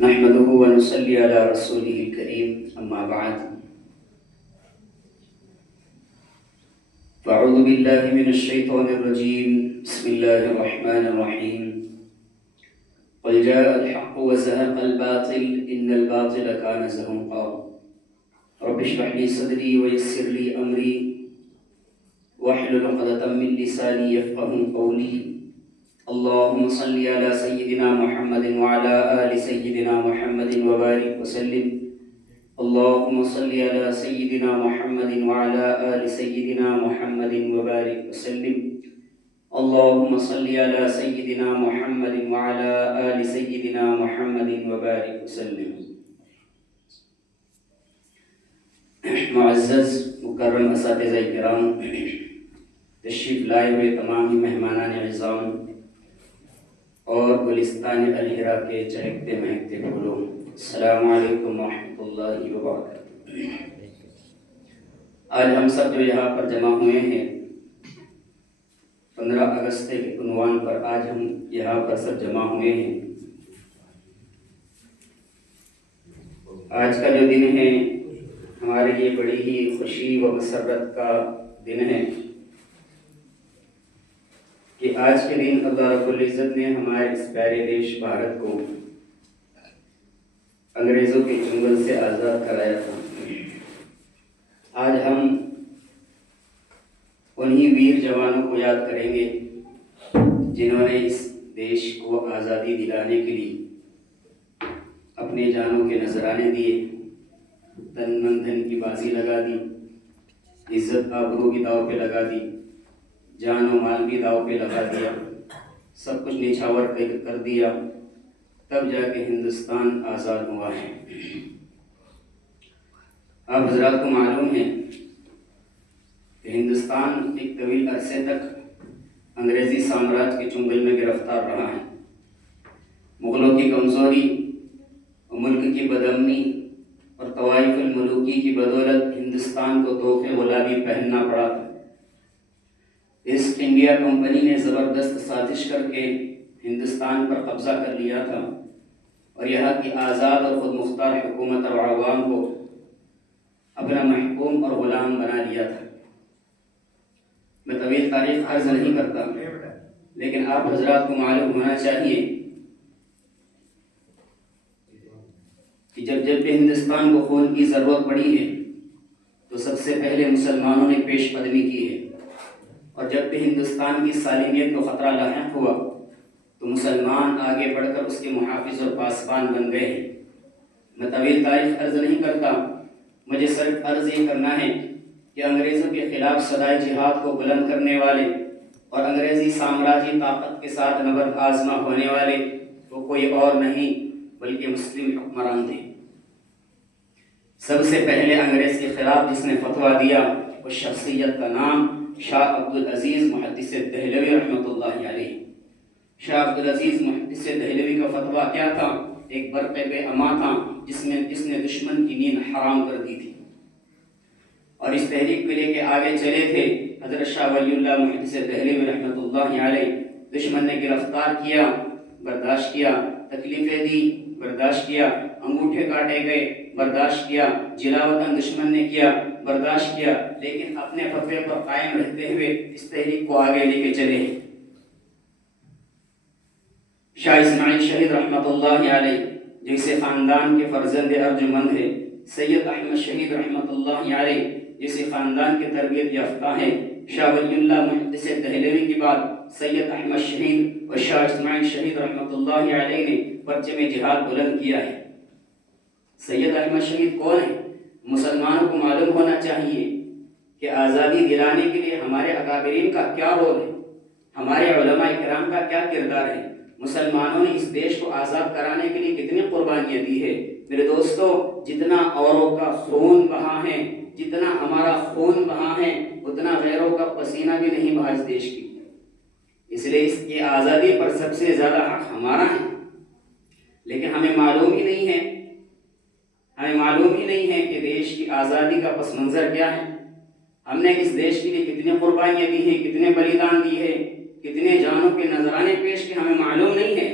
نحمده ونصلي على رسوله الكريم أما بعد فأعوذ بالله من الشيطان الرجيم بسم الله الرحمن الرحيم قل جاء الحق وزهق الباطل إن الباطل كان زهوقا رب اشرح لي صدري ويسر لي أمري واحلل عقدة من لساني يفقهوا قولي اللهم صل على سيدنا محمد وعلى آل سيدنا محمد وبارك وسلم اللهم صل على سيدنا محمد وعلى آل سيدنا محمد وبارك وسلم اللهم صل على سيدنا محمد وعلى آل سيدنا محمد وبارك وسلم. معزز مکرم اساتذہ کرام، تشریف لائے ہوئے تمام مہمانان عظام اور گلستان الحرا کے چہکتے مہکتے پھولوں، السلام علیکم ورحمۃ اللہ وبرکاتہ. آج ہم سب جو یہاں پر جمع ہوئے ہیں 15 اگست کے عنوان پر آج ہم یہاں پر سب جمع ہوئے ہیں. آج کا جو دن ہے ہمارے لیے بڑی ہی خوشی و مسرت کا دن ہے کہ آج کے دن اللہ رب العزت نے ہمارے اس پیارے دیش بھارت کو انگریزوں کے چنگل سے آزاد کرایا تھا. آج ہم انہی ویر جوانوں کو یاد کریں گے جنہوں نے اس دیش کو آزادی دلانے کے لیے اپنے جانوں کے نذرانے دیے، تن من دھن کی بازی لگا دی، عزت آبرو بھی داؤ پہ لگا دی، جان و مال بھی داؤ پہ لگا دیا، سب کچھ نچھاور کر دیا، تب جا کے ہندوستان آزاد ہوا ہے. آپ حضرات کو معلوم ہے کہ ہندوستان ایک طویل عرصے تک انگریزی سامراج کے چنگل میں گرفتار رہا ہے. مغلوں کی کمزوری، ملک کی بدامنی اور طوائف الملوکی کی بدولت ہندوستان کو طوق غلامی پہننا پڑا تھا. ایسٹ انڈیا کمپنی نے زبردست سازش کر کے ہندوستان پر قبضہ کر لیا تھا اور یہاں کی آزاد اور خود مختار حکومت اور عوام کو اپنا محکوم اور غلام بنا لیا تھا. میں طویل تاریخ عرض نہیں کرتا، لیکن آپ حضرات کو معلوم ہونا چاہیے کہ جب بھی ہندوستان کو خون کی ضرورت پڑی ہے تو سب سے پہلے مسلمانوں نے پیش قدمی کی ہے، اور جب بھی ہندوستان کی سالمیت کو خطرہ لاحق ہوا تو مسلمان آگے بڑھ کر اس کے محافظ اور پاسبان بن گئے ہیں. میں طویل تاریخ عرض نہیں کرتا، مجھے صرف عرض یہ کرنا ہے کہ انگریزوں کے خلاف صدائے جہاد کو بلند کرنے والے اور انگریزی سامراجی طاقت کے ساتھ نبرد آزما ہونے والے وہ کوئی اور نہیں بلکہ مسلم حکمران تھے. سب سے پہلے انگریز کے خلاف جس نے فتویٰ دیا اس شخصیت کا نام شاہ عبدالعزیز محدث دہلوی رحمۃ اللہ علیہ. شاہ عبدالعزیز محدث دہلوی کا فتویٰ کیا تھا؟ ایک برق بے اما تھا جس نے دشمن کی نیند حرام کر دی تھی، اور اس تحریک کو لے کے آگے چلے تھے حضرت شاہ ولی اللہ محدث دہلوی رحمۃ اللہ علیہ. دشمن نے گرفتار کیا، برداشت کیا، تکلیفیں دی، برداشت کیا، انگوٹھے کاٹے گئے، برداشت کیا، جلا وطن دشمن نے کیا، برداشت کیا، لیکن اپنے فتوے پر قائم رہتے ہوئے اس تحریک کو آگے لے کے چلے. شاہ اسماعیل شہید رحمۃ اللہ علیہ جو اسے خاندان کے فرزند ارجمند ہے، سید احمد شہید رحمۃ اللہ علیہ جسے خاندان کے تربیت یافتہ ہیں، شاہ ولی اللہ محدث دہلوی کے بعد سید احمد شہید اور شاہ اسماعیل شہید رحمۃ اللہ علیہ نے پرچم جہاد بلند کیا ہے. سید احمد شہید کون ہے؟ مسلمانوں کو معلوم ہونا چاہیے کہ آزادی دلانے کے لیے ہمارے اکابرین کا کیا رول ہے، ہمارے علماء کرام کا کیا کردار ہے. مسلمانوں نے اس دیش کو آزاد کرانے کے لیے کتنی قربانیاں دی ہے. میرے دوستو، جتنا اوروں کا خون بہا ہے، جتنا ہمارا خون بہا ہے، اتنا غیروں کا پسینہ بھی نہیں بہا اس دیش کی. اس لیے اس کی آزادی پر سب سے زیادہ حق ہمارا ہے. لیکن ہمیں معلوم ہی نہیں ہے کہ دیش کی آزادی کا پس منظر کیا ہے. ہم نے اس دیش کے لیے کتنی قربانیاں دی ہیں، کتنے بلیدان دی ہے، کتنے جانوں کے نذرانے پیش کیے، ہمیں معلوم نہیں ہے.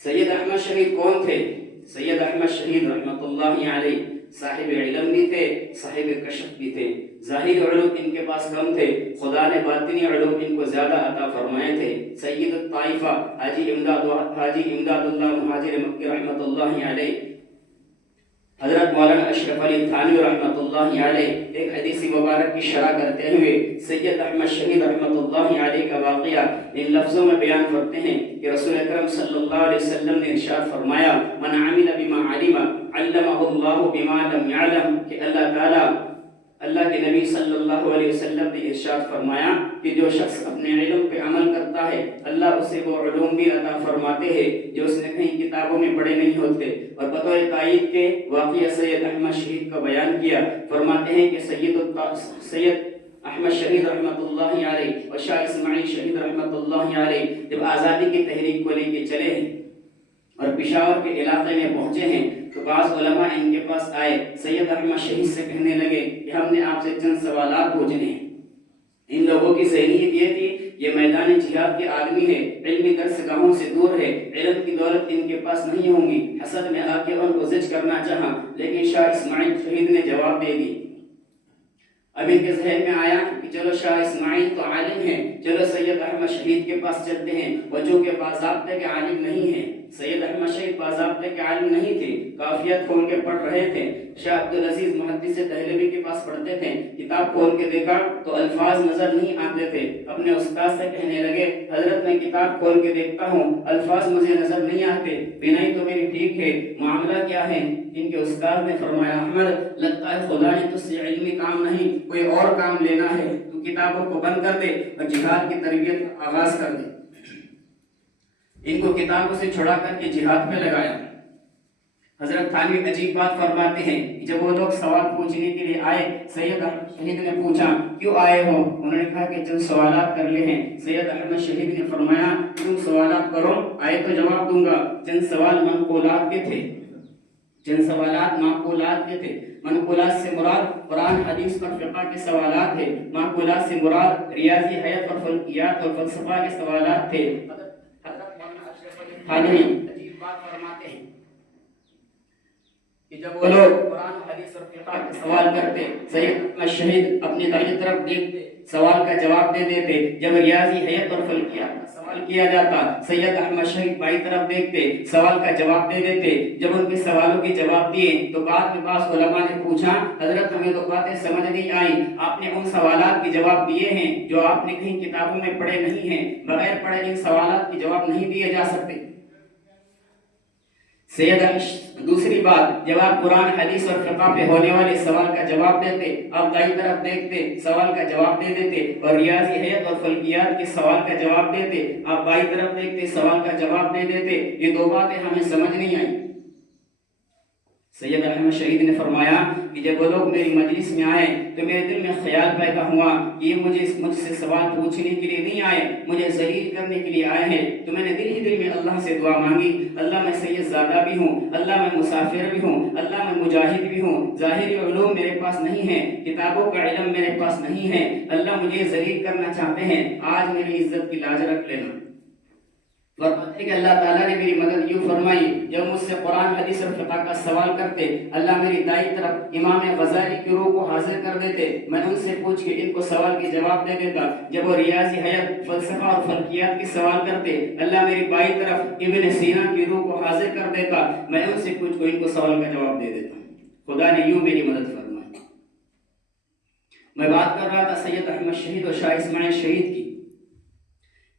سید احمد احمد شہید کون تھے؟ سید احمد شہید رحمۃ اللہ علیہ صاحب علم بھی تھے، صاحب کشف بھی تھے۔ ظاہری علوم ان کے پاس کم تھے، خدا نے باطنی علوم ان کو زیادہ عطا فرمائے تھے۔ سید الطائفہ حاجی امداد اللہ مہاجر مکی رحمۃ اللہ علیہ، حضرت مولانا اشرف علی تھانوی رحمۃ اللہ علیہ ایک حدیث مبارک کی شرح کرتے ہوئے سید احمد شہید رحمۃ اللہ علیہ کا واقعہ ان لفظوں میں بیان کرتے ہیں کہ رسول اکرم صلی اللہ علیہ وسلم نے ارشاد فرمایا، من عمل بما علم علمہ اللہ بما لم يعلم، کہ اللہ کے نبی صلی اللہ علیہ وسلم نے ارشاد فرمایا کہ جو شخص اپنے علم پہ عمل کرتا ہے اللہ اسے وہ علوم بھی عطا فرماتے ہیں جو اس نے کہیں کتابوں میں پڑھے نہیں ہوتے۔ اور بطور تائید کے واقعہ سید احمد شہید کا بیان کیا، فرماتے ہیں کہ سید احمد شہید رحمۃ اللہ علیہ اور شاہ اسماعیل شہید رحمۃ اللہ علیہ جب آزادی کی تحریک کو لے کے چلے ہیں اور پشاور کے علاقے میں پہنچے ہیں تو بعض علماء ان کے پاس آئے، سید احمد شہید سے کہنے لگے کہ ہم نے آپ سے چند سوالات پوچھنے ہیں۔ ان لوگوں کی ذہنیت یہ تھی یہ میدان جہاد کے آدمی ہے، علمی درس گاہوں سے دور ہے، علم کی دولت ان کے پاس نہیں ہوں گی۔ حسد میں آ کے ان کو زج کرنا چاہا، لیکن شاہ اسماعیل شہید نے جواب دے دی۔ اب ان کے ذہن میں آیا کہ چلو شاہ اسماعیل تو عالم ہیں، چلو سید احمد شہید کے پاس چلتے ہیں، وہ جو کہ باضابطے کے عالم نہیں ہیں۔ سید احمد شہید باضابطے کے عالم نہیں تھے، کافیت کھول کے پڑھ رہے تھے۔ شاہ عبدالعزیز محدث دہلوی کے پاس پڑھتے تھے، کتاب کھول کے دیکھا تو الفاظ نظر نہیں آتے تھے۔ اپنے استاد سے کہنے لگے، حضرت میں کتاب کھول کے دیکھتا ہوں الفاظ مجھے نظر نہیں آتے، بینائی تو میری ٹھیک ہے، معاملہ کیا ہے؟ ان کے استاد نے فرمایا، احمد لگتا ہے خدا نے تجھ سے علمی کام نہیں کوئی اور کام لینا ہے، تو کتابوں کو بند کر دے اور جہاد کی تربیت کا آغاز کر دے۔ ان کو کتابوں سے چھڑا کر کے جہاد پہ لگایا۔ حضرت تھانوی عجیب بات فرماتے ہیں، جب وہ لوگ سوال پوچھنے کے لیے آئے، سید احمد شہید نے پوچھا کیوں آئے ہو؟ انہوں نے کہا کہ چند سوالات کر لے ہیں۔ سید احمد شہید نے فرمایا تم سوالات کرو، آئے تو جواب دوں گا۔ چند سوال منقولات کے تھے، چند سوالات معقولات کے تھے۔ منقولات سے مراد قرآن حدیث اور فقہ کے سوالات تھے، معقولات سے مراد ریاضی حیات اور فلکیات اور فلسفہ کے سوالات تھے۔ عجیب بات فرماتے ہیں کہ جب وہ لوگ قرآن حدیث اور فقہ کے سوال کرتے، سید احمد شہید اپنی دائیں طرف دیکھتے، سوال کا جواب دے دیتے۔ جب ریاضی حیات اور فلکیات کا سوال کیا جاتا، سید احمد شہید بائیں طرف دیکھتے، سوال کا جواب دے دیتے۔ جب ان کے سوالوں کے جواب دیے تو بعد میں بعض علماء نے پوچھا، حضرت ہمیں تو باتیں سمجھ نہیں آئی، آپ نے ان سوالات کے جواب دیے ہیں جو آپ نے کہیں کتابوں میں پڑھے نہیں ہیں، بغیر پڑھے ان سوالات کے جواب نہیں دیے جا سکتے۔ دوسری بات، جب آپ قرآن حدیث اور فقہ پہ ہونے والے سوال کا جواب دیتے، آپ دائیں طرف دیکھتے، سوال کا جواب دے دیتے، اور ریاضی حیات اور فلکیات کے سوال کا جواب دیتے، آپ بائیں طرف دیکھتے، سوال کا جواب دے دیتے۔ یہ دو باتیں ہمیں سمجھ نہیں آئی۔ سید احمد شہید نے فرمایا کہ جب وہ لوگ میری مجلس میں آئے تو میرے دل میں خیال پیدا ہوا کہ یہ مجھ سے سوال پوچھنے کے لیے نہیں آئے، مجھے ذلیل کرنے کے لیے آئے ہیں۔ تو میں نے دل ہی دل میں اللہ سے دعا مانگی، اللہ میں سید زادہ بھی ہوں، اللہ میں مسافر بھی ہوں، اللہ میں مجاہد بھی ہوں، ظاہری علوم میرے پاس نہیں ہے، کتابوں کا علم میرے پاس نہیں ہے، اللہ مجھے ذلیل کرنا چاہتے ہیں، آج میری عزت کی لاج رکھ لینا۔ فرماتے کہ اللہ تعالیٰ نے میری مدد یوں فرمائی، جب مجھ سے قرآن حدیث اور فقہ کا سوال کرتے، اللہ میری دائیں طرف امام غزالی کی روح کو حاضر کر دیتے، میں ان سے پوچھ کے ان کو سوال کے جواب دے دیتا۔ جب وہ ریاضی حیات، فلسفہ اور فلکیات کے سوال کرتے، اللہ میری بائیں طرف ابن سینا کی روح کو حاضر کر دیتا، میں ان سے پوچھ کے ان کو سوال کا جواب دے دیتا۔ خدا نے یوں میری مدد فرمائی۔ میں بات کر رہا تھا سید احمد شہید اور شاہ اسماعیل شہید کی،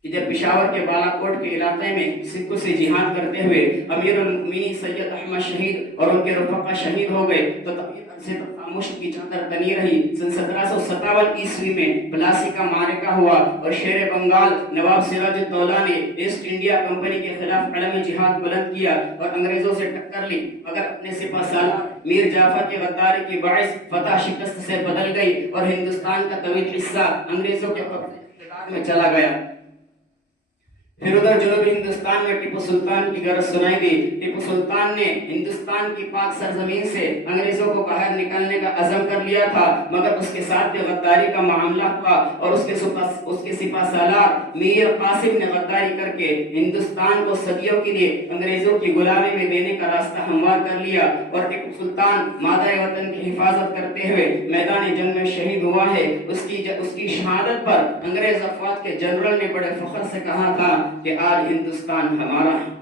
کہ جب پشاور کے بالا کوٹ کے علاقے میں سکھوں سے جہاد کرتے ہوئے امیر المؤمنین سید احمد شہید اور ان کے رفقا شہید ہو گئے تو طبیعت سے خاموش کی چادر تنی رہی۔ سن 1757 عیسوی میں پلاسی کا معرکہ ہوا اور شیر بنگال نواب سراج الدولہ نے ایسٹ انڈیا کمپنی کے خلاف علم جہاد بلند کیا اور انگریزوں سے ٹکر لی، مگر اپنے سپہ سالار میر جعفر کے غداری کے باعث فتح شکست سے بدل گئی اور ہندوستان کا طویل حصہ انگریزوں کے قبضے میں چلا گیا۔ پھر ادھر جنوبی ہندوستان میں ٹیپو سلطان کی گرج سنائی دی۔ ٹیپو سلطان نے ہندوستان کی پاک سرزمین سے انگریزوں کو باہر نکالنے کا عزم کر لیا تھا، مگر اس کے ساتھ بھی غداری کا معاملہ ہوا اور اس کے سپہ سالار میر قاسم نے غداری کر کے ہندوستان کو صدیوں کے لیے انگریزوں کی غلامی میں دینے کا راستہ ہموار کر لیا، اور ٹیپو سلطان مادر وطن کی حفاظت کرتے ہوئے میدان جنگ میں شہید ہوا ہے۔ اس کی شہادت پر انگریز افواج کے جنرل نے بڑے فخر سے کہا تھا کہ آج ہندوستان ہمارا ہے۔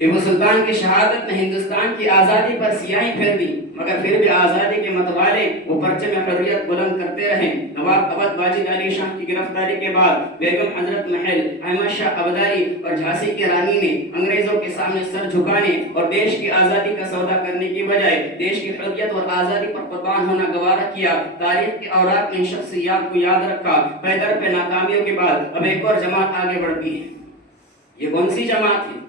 ٹیپو سلطان کی شہادت نے ہندوستان کی آزادی پر سیاہی پھیر دی، مگر پھر بھی آزادی کے متوالے وہ پرچم حریت بلند کرتے رہے۔ نواب اودھ واجد علی شاہ کی گرفتاری کے بعد بیگم حضرت محل، احمد شاہ ابدالی اور جھانسی کی رانی نے انگریزوں کے سامنے سر جھکانے اور دیش کی آزادی کا سودا کرنے کی بجائے دیش کی حریت اور آزادی پر قربان ہونا گوارا کیا۔ تاریخ کے اوراق نے ان شخصیات کو یاد رکھا۔ پے در پہ ناکامیوں کے بعد اب ایک اور جماعت آگے بڑھتی ہے۔ یہ کون سی جماعت ہے؟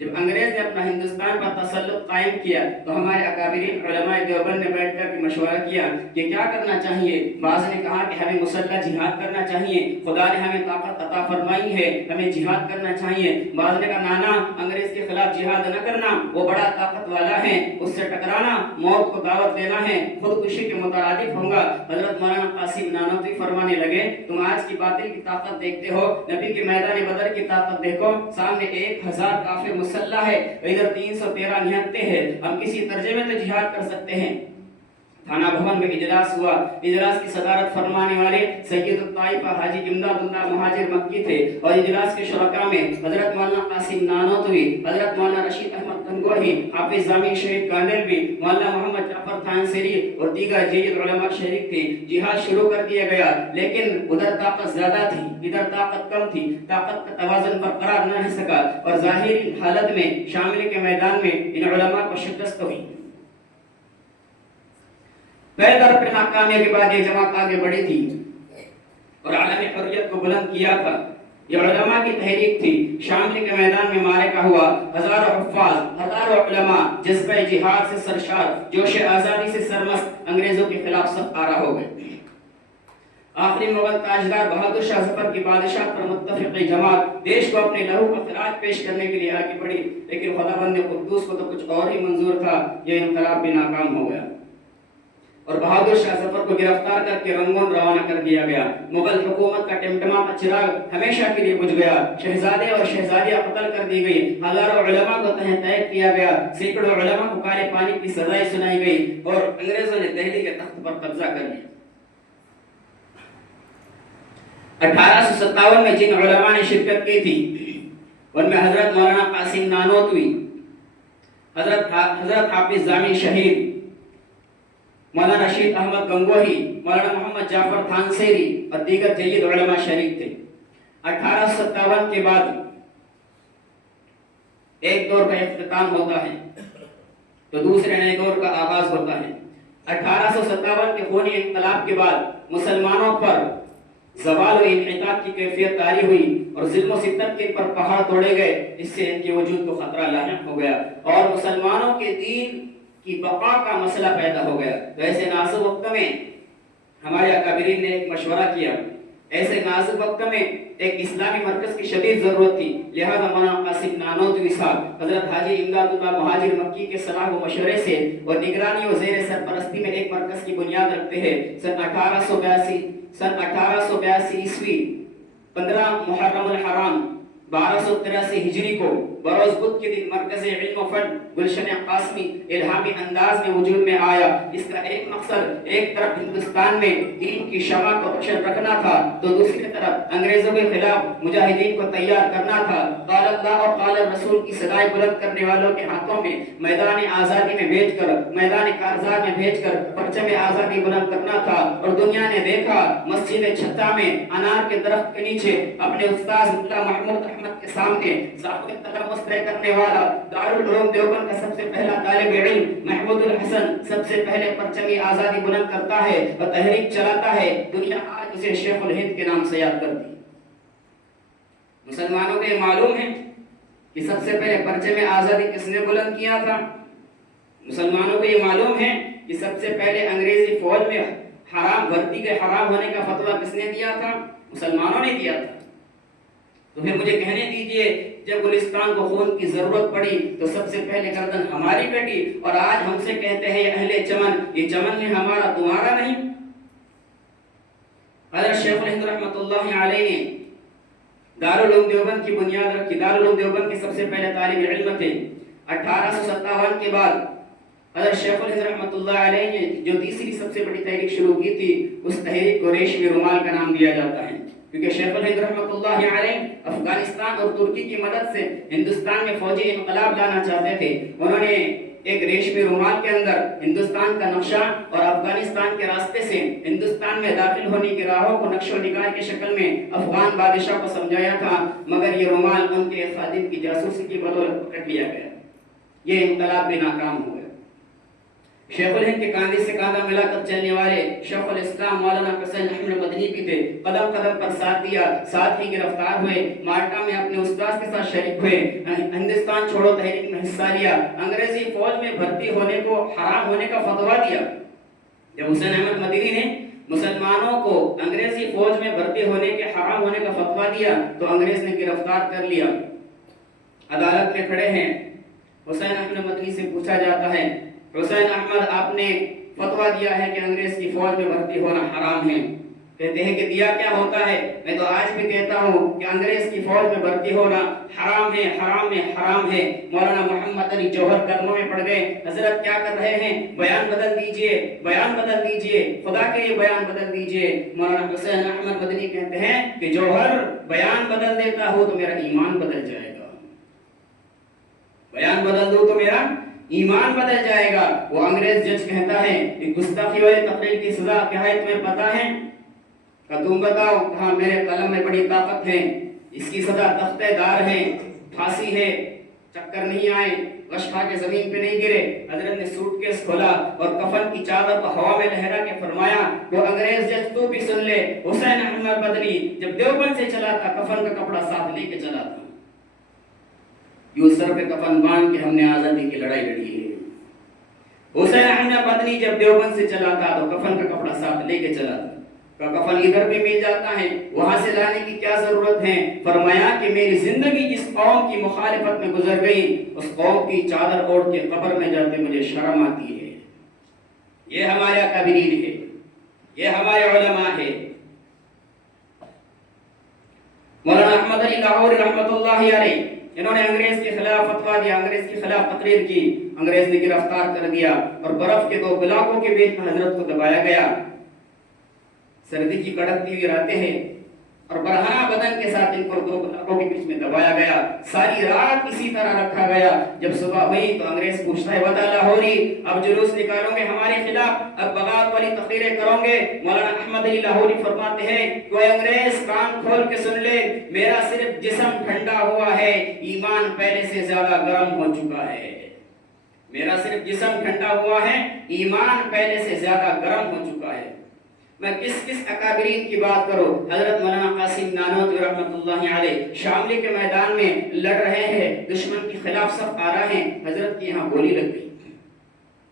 جب انگریز نے اپنا ہندوستان پر تسلط قائم کیا تو ہمارے اکابرین علماء دیوبند نے بیٹھ کر مشورہ کیا کہ کیا کرنا چاہیے۔ بعض نے کہا کہ ہمیں مسلح جہاد کرنا چاہیے، خدا نے ہمیں طاقت عطا فرمائی ہے، ہمیں جہاد کرنا چاہیے۔ بعض نے کہا نانا، انگریز کے خلاف جہاد نہ کرنا، وہ بڑا طاقت والا ہے، اس سے ٹکرانا موت کو دعوت دینا ہے، خودکشی کے مترادف ہوگا۔ حضرت مولانا قاسم نانوتوی فرمانے لگے، تم آج کی باطل کی طاقت دیکھتے ہو، نبی کے میدان بدر کی طاقت دیکھو، سامنے 1000 کافر مسلح ہے، ادھر 313 نہتے ہیں، ہم کسی ترجمے میں تو جہاد کر سکتے ہیں۔ تھانہ بھون میں اجلاس ہوا۔ اجلاس کی صدارت فرمانے والے سید الطائفہ حاجی امداد اللہ مہاجر مکی تھے، اور اجلاس کے شرکاء میں حضرت مولانا قاسم نانوتوی، حضرت مولانا رشید احمد گنگوہی، حافظ جامی شہید گاندلوی، مولانا محمد جعفر تھانسری اور دیگر جید علماء شریک تھے۔ جہاد شروع کر دیا گیا، لیکن ادھر طاقت زیادہ تھی، ادھر طاقت کم تھی، طاقت کا توازن برقرار نہ رہ سکا، اور ظاہری حالت میں شاملی کے میدان میں ان علماء کو شکست ہوئی۔ پیدر پہ ناکامی کے بعد یہ جماعت آگے بڑھی تھی اور عالم حریت کو بلند کیا تھا۔ یہ علماء کی تحریک تھی۔ شاملی کے میدان میں معرکہ ہوا، ہزاروں حفاظ، ہزاروں علماء جذبہ جہاد سے سرشار، جوش آزادی سے سرمست انگریزوں کے خلاف سخت آرا ہو گئے۔ آخری مغل تاجدار بہادر شاہ ظفر کی بادشاہ پر متفق جماعت دیش کو اپنے لہو کا خراج پیش کرنے کے لیے آگے بڑھی، لیکن خداوند قدوس کو تو کچھ اور ہی منظور تھا۔ یہ انقلاب بھی ناکام ہو گیا اور بہادر شاہ ظفر کو گرفتار کر کے رنگون روانہ کر دیا گیا۔ مغل حکومت کا ٹمٹما کا چراغ ہمیشہ کے لیے بجھ گیا۔ شہزادے اور شہزادیاں قتل کر دی گئی، ہزاروں علماء کو تہہ تیگ کیا گیا، سینکڑوں علماء کو کالے پانی کی سزائیں سنائی گئی، اور انگریزوں نے دہلی کے تخت پر قبضہ کر لیا۔ 1857 میں جن علماء نے شرکت کی تھی ان میں حضرت مولانا قاسم نانوتوی، حضرت حافظ جامی شہید، مولانا رشید احمد گنگوہی، مولانا محمد جعفر تھانسری اور دیگر جید علماء شریک تھے۔ 1857 کے بعد ایک دور کا اختتام ہوتا ہے تو دوسرے نئے دور کا آغاز ہوتا ہے۔ 1857 کے خونی انقلاب کے بعد مسلمانوں پر زوال و انحطاط کی کیفیت طاری ہوئی اور ظلم و ستم کے پر پہاڑ توڑے گئے، اس سے ان کے وجود کو خطرہ لاحق ہو گیا اور مسلمانوں کے دین کی بقا کا مسئلہ پیدا ہو گیا۔ تو ایسے نازک وقت میں ہمارے اکابرین نے ایک مشورہ کیا، ایسے نازک وقت میں ایک اسلامی مرکز کی شدید ضرورت تھی، لہذا مولانا قاسم نانوتوی صاحب حضرت حاجی امداد اللہ مہاجر مکی کے صلاح و مشورے سے اور نگرانی و زیر سرپرستی میں ایک مرکز کی بنیاد رکھتے ہیں۔ سن 1882 عیسوی 15 محرم الحرام 1283 ہجری کو بروز بدھ کے دن مرکز علم و فن گلشن قاسمی الہامی انداز میں وجود میں آیا۔ اس کا ایک مقصد ایک طرف ہندوستان میں دین کی شمع کو روشن رکھنا تھا تو دوسری طرف انگریزوں کے خلاف مجاہدین کو تیار کرنا تھا۔ قال اللہ اور قال رسول کی صدائیں بلند کرنے والوں کے ہاتھوں میں میدان آزادی میں بھیج کر، میدان کارزار میں بھیج کر پرچم آزادی بلند کرنا تھا۔ اور دنیا نے دیکھا مسجد چھتا میں انار کے درخت کے نیچے اپنے استاذ ملا محمود احمد کے سامنے ثابت تلمس طے کرنے والا دارالعلوم دیوبند کا سب سے پہلا طالب علم محمود الحسن سب سے پہلے پرچم آزادی بلند کرتا ہے اور تحریک چلاتا ہے۔ دنیا آج اسے شیخ الہند کے نام سے یاد کرتی ہے۔ مسلمانوں کو یہ معلوم ہے کہ سب سے پہلے پرچم آزادی کس نے بلند کیا تھا؟ مسلمانوں کو یہ معلوم ہے کہ سب سے پہلے انگریزی فوج میں حرام بھرتی کے حرام ہونے کا فتویٰ کس نے دیا تھا؟ مسلمانوں نے دیا تھا. تو پھر مجھے کہنے دیجئے جب گلستان کو خون کی ضرورت پڑی تو سب سے پہلے گردن ہماری کٹی، اور آج ہم سے کہتے ہیں اہل چمن، یہ چمن ہے ہمارا تمہارا نہیں. حضرت شیخ الہند رحمۃ اللہ علیہ نے دارالعلوم دیوبند کی بنیاد رکھی. دارالعلوم دیوبند کے سب سے پہلے طالب علم تھے. 1857 کے بعد حضرت شیخ الہند رحمۃ اللہ علیہ نے جو تیسری سب سے بڑی تحریک شروع کی تھی، اس تحریک کو ریشمی رومال کا نام دیا جاتا ہے، کیونکہ شیخ الہند رحمۃ اللہ علیہ افغانستان اور ترکی کی مدد سے ہندوستان میں فوجی انقلاب لانا چاہتے تھے. انہوں نے ایک ریشمی رومال کے اندر ہندوستان کا نقشہ اور افغانستان کے راستے سے ہندوستان میں داخل ہونے کی راہوں کو نقش و نگار کی شکل میں افغان بادشاہ کو سمجھایا تھا، مگر یہ رومال ان کے خادم کی جاسوسی کی بدولت پکڑ لیا گیا. یہ انقلاب بھی ناکام ہو گیا. شیخ الہند کے کاندھے سے کاندھا ملا کر چلنے والے شیخ الاسلام مولانا حسین احمد مدنی بھی تھے. قدم قدم پر ساتھ دیا، ساتھ ہی گرفتار ہوئے، مالٹا میں اپنے استاد کے ساتھ شریک ہوئے، ہندوستان چھوڑو تحریک میں حصہ لیا، انگریزی فوج میں بھرتی ہونے کو حرام ہونے کا فتویٰ دیا. جب حسین احمد مدنی نے مسلمانوں کو انگریزی فوج میں بھرتی ہونے کے حرام ہونے کا فتویٰ دیا تو انگریز نے گرفتار کر لیا. عدالت میں کھڑے ہیں، حسین احمد مدنی سے پوچھا جاتا ہے، حسین احمد آپ نے فتویٰ دیا ہے کہ انگریز کی فوج میں بھرتی ہونا حرام ہے. کہتے ہیں کہ دیا کیا ہوتا ہے؟ میں تو آج بھی کہتا ہوں کہ انگریز کی فوج میں بھرتی ہونا حرام ہے، حرام ہے، حرام ہے. مولانا محمد علی جوہر قدموں میں پڑ گئے. حضرت کیا کر رہے ہیں؟ بیان بدل دیجئے، بیان بدل دیجئے، خدا کے لیے بیان بدل دیجئے. مولانا حسین احمد مدنی کہتے ہیں کہ جوہر بیان بدل دیتا ہو تو میرا ایمان بدل جائے گا، بیان بدل دو تو میرا ایمان بدل جائے گا. وہ انگریز جج کہتا ہے کہ گستاخی والی تقریر کی سزا کیا ہے تمہیں پتا ہے؟ کہ تم بتاؤ. کہا میرے قلم میں بڑی طاقت ہے، اس کی سزا تختہ دار ہے، پھانسی ہے، چکر نہیں آئے، غش کھا کے زمین پہ نہیں گرے. حضرت نے سوٹ کیس کھولا اور کفن کی چادر کو ہوا میں لہرا کے فرمایا وہ انگریز جج تو بھی سن لے، حسین احمد مدنی جب دیوبند سے چلا تھا کفن کا کپڑا ساتھ لے کے چلا تھا. یوں سر پہ کفن باندھ کے ہم نے آزادی کی لڑائی لڑی ہے. حسین احمد مدنی جب دیوبند سے چلا تھا تو کفن کا کپڑا ساتھ لے کے چلا تھا. کفن ادھر بھی مل جاتا ہے، وہاں سے لانے کی کیا ضرورت ہے؟ فرمایا کہ میری زندگی جس قوم کی مخالفت میں گزر گئی اس قوم کی چادر اوڑھ کے قبر میں جاتے مجھے شرم آتی ہے. یہ ہمارے اکابرین ہے، یہ ہمارے علماء ہے. مولانا احمد علی لاہوری رحمۃ اللہ علیہ انہوں نے انگریز کے خلاف فتویٰ دیا، انگریز کے خلاف تقریر کی. انگریز نے گرفتار کر دیا اور برف کے دو بلاکوں کے بیچ میں حضرت کو دبایا گیا. سردی کی کڑکتی ہوئی راتیں ہیں اور برہنہ بدن کے ساتھ ان کو دو بلاکوں کے بیچ میں دبایا گیا. ساری رات اسی طرح رکھا گیا. جب صبح ہوئی تو انگریز پوچھتا ہے بتا لاہوری اب جلوس نکالو گے ہمارے خلاف، اب بغاوت والی تقریریں کرو گے؟ مولانا احمد علی لاہوری فرماتے ہیں کوئی انگریز کان کھول کے سن لے، میرا صرف جسم ٹھنڈا ہوا ہے، ایمان پہلے سے زیادہ گرم ہو چکا ہے. میرا صرف جسم ٹھنڈا ہوا ہے، ایمان پہلے سے زیادہ گرم ہو چکا ہے. میں کس اکابرین کی بات کروں؟ حضرت مولانا قاسم نانوتوی رحمۃ اللہ علیہ شاملی کے میدان میں لڑ رہے ہیں، دشمن کے خلاف صف آ رہے ہیں. حضرت کی یہاں گولی لگ گئی،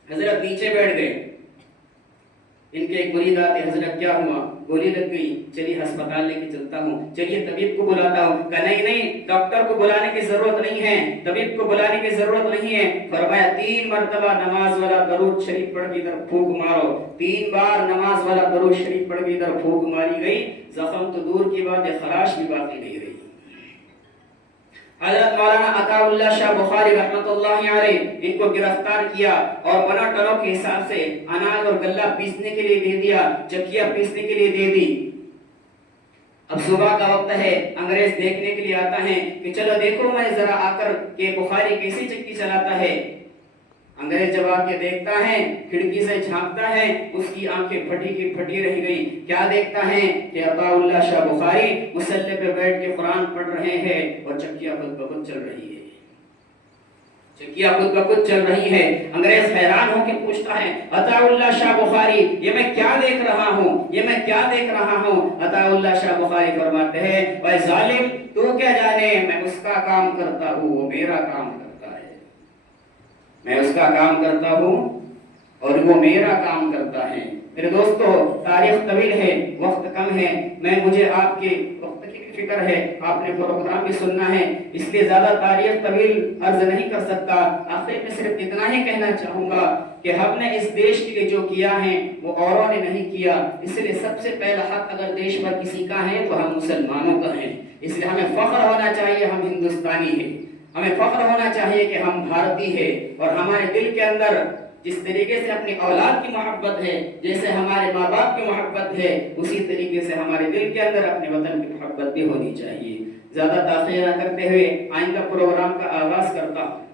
حضرت نیچے بیٹھ گئے. ان کے ایک مرید آتے، حضرت کیا ہوا؟ گولی لگ گئی، چلیے ہسپتال لے کے چلتا ہوں، چلیے طبیب کو بلاتا ہوں. کہا نہیں ڈاکٹر کو بلانے کی ضرورت نہیں ہے، طبیب کو بلانے کی ضرورت نہیں ہے. فرمایا 3 مرتبہ نماز والا درود شریف پڑھ کے ادھر پھونک مارو. 3 بار نماز والا درود شریف پڑھ کے ادھر پھونک ماری گئی. زخم تو دور کی بات ہے، خراش بھی باقی نہیں رہی. حضرت مولانا عطا اللہ شاہ بخاری رحمۃ اللہ علیہ ان کو گرفتار کیا اور بنا ٹنوں کے حساب سے اناج اور غلہ پیسنے کے لیے دے دیا، چکیاں پیسنے کے لیے دے دی. اب صبح کا وقت ہے، انگریز دیکھنے کے لیے آتا ہے کہ چلو دیکھو میں ذرا آ کر کہ بخاری کیسی چکی چلاتا ہے. انگریز جب آ کے دیکھتا ہے، کھڑکی سے جھانکتا ہے، اس کی آنکھیں پھٹی کی پھٹی رہ گئی. کیا دیکھتا ہے کہ عطا اللہ شاہ بخاری مصلی پہ بیٹھ کے قرآن پڑھ رہے ہیں اور چکیاں خود بخود چل رہی ہے، چکیاں خود بخود چل رہی ہے. انگریز حیران ہو کے پوچھتا ہے عطا اللہ شاہ بخاری یہ میں کیا دیکھ رہا ہوں، یہ میں کیا دیکھ رہا ہوں؟ عطا اللہ شاہ بخاری فرماتے ہیں اے ظالم تو کیا جانے، میں اس کا کام کرتا ہوں، وہ میرا کام کرتا ہے. میں اس کا کام کرتا ہوں اور وہ میرا کام کرتا ہے. میرے دوستو تاریخ طویل ہے، وقت کم ہے، مجھے آپ کے وقت کی فکر ہے، آپ نے پروگرام بھی سننا ہے، اس لیے زیادہ تاریخ طویل عرض نہیں کر سکتا۔ آخر میں صرف اتنا ہی کہنا چاہوں گا کہ ہم نے اس دیش کے لیے جو کیا ہے وہ اوروں نے نہیں کیا، اس لیے سب سے پہلا حق اگر دیش پر کسی کا ہے تو ہم مسلمانوں کا ہے، اس لیے ہمیں فخر ہونا چاہیے ہم ہندوستانی ہیں، ہمیں فخر ہونا چاہیے کہ ہم بھارتی ہیں، اور ہمارے دل کے اندر جس طریقے سے اپنی اولاد کی محبت ہے، جیسے ہمارے ماں باپ کی محبت ہے، اسی طریقے سے ہمارے دل کے اندر اپنے وطن کی محبت بھی ہونی چاہیے۔ زیادہ تاخیر نہ کرتے ہوئے آئندہ پروگرام کا آغاز کرتا ہوں۔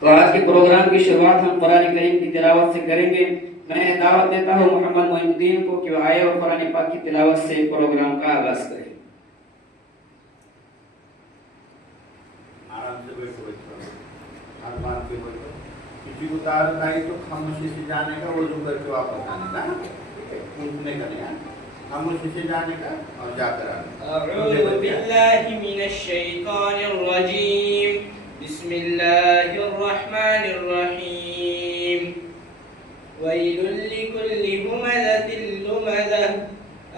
تو آج کے پروگرام کی شروعات ہم قرآن کریم کی تلاوت سے کریں گے۔ میں دعوت دیتا ہوں محمد معین الدین کو کہ وہ آئے اور قرآن پاک کی تلاوت سے پروگرام کا آغاز کرے۔ آرام سے بیٹھو بچوں، ہر بات کے بیٹھو، کسی کو تعارف آئی تو خاموشی سے جانے کا، وضو کر کے واپس آنے کا، پوچھنے کا نہیں، خاموشی سے جانے کا اور جا کر آنے کا۔ اعوذ باللہ من الشیطان الرجیم، بسم اللہ الرحمن الرحیم، ویل لکل ہمزۃ لمزہ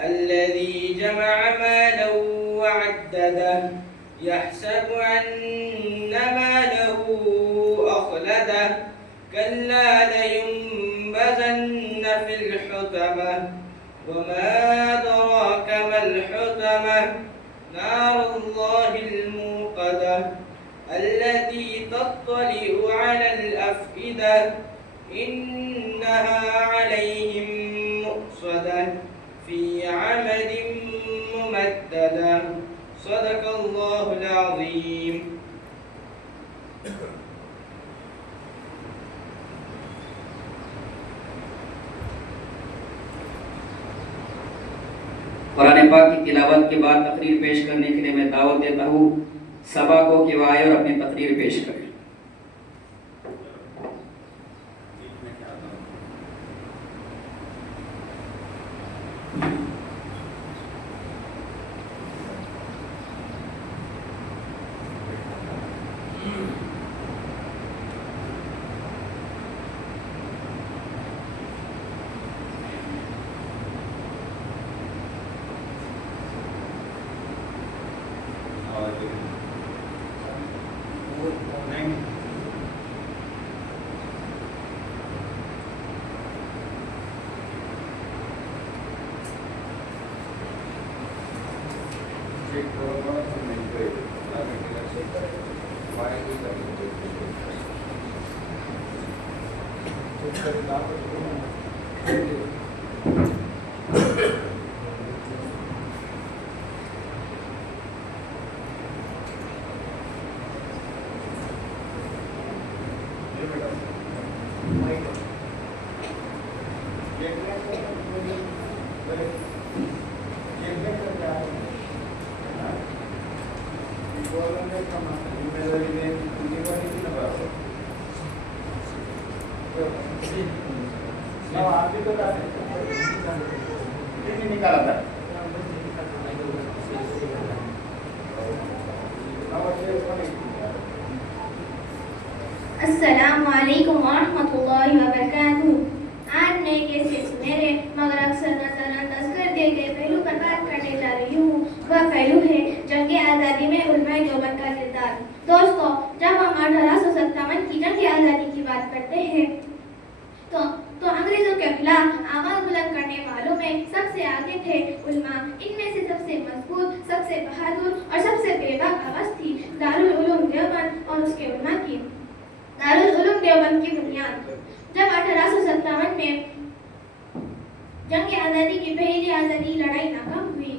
الذی جمع مالا وعددہ يحسب أن ماله أخلده كلا لينبذن في الحطمة وما أدراك ما الحطمة نار الله الموقدة التي تطلع على الأفئدة إنها عليهم مؤصدة في عمد ممددة صدق اللہ العظیم۔ قرآن پاک کی تلاوت کے بعد تقریر پیش کرنے کے لیے میں دعوت دیتا ہوں سبا کو کہ وہ آئے اور اپنی تقریر پیش کریں۔ السلام علیکم ورحمۃ اللہ وبرکاتہ۔ آج میں ایک ایسے سنہرے مگر اکثر نظر انداز کر دیے گئے پہلو پر بات کرنے جا رہی ہوں۔ وہ پہلو ہے جنگ آزادی میں علماء دیوبند کا کردار۔ دوستو، جب ہم 1857 کی جنگ آزادی کی بات کرتے ہیں تو انگریزوں کے خلاف آواز بلند کرنے والوں میں سب سے آگے تھے علماء۔ ان میں سے سب سے مضبوط، سب سے بہادر اور سب سے بے باک آواز تھی دارالعلوم دیوبند اور اس کے علماء کی۔ دارالعلوم دیوبند کی بنیاد جب 1857 میں جنگ آزادی کی پہلی آزادی لڑائی ناکام ہوئی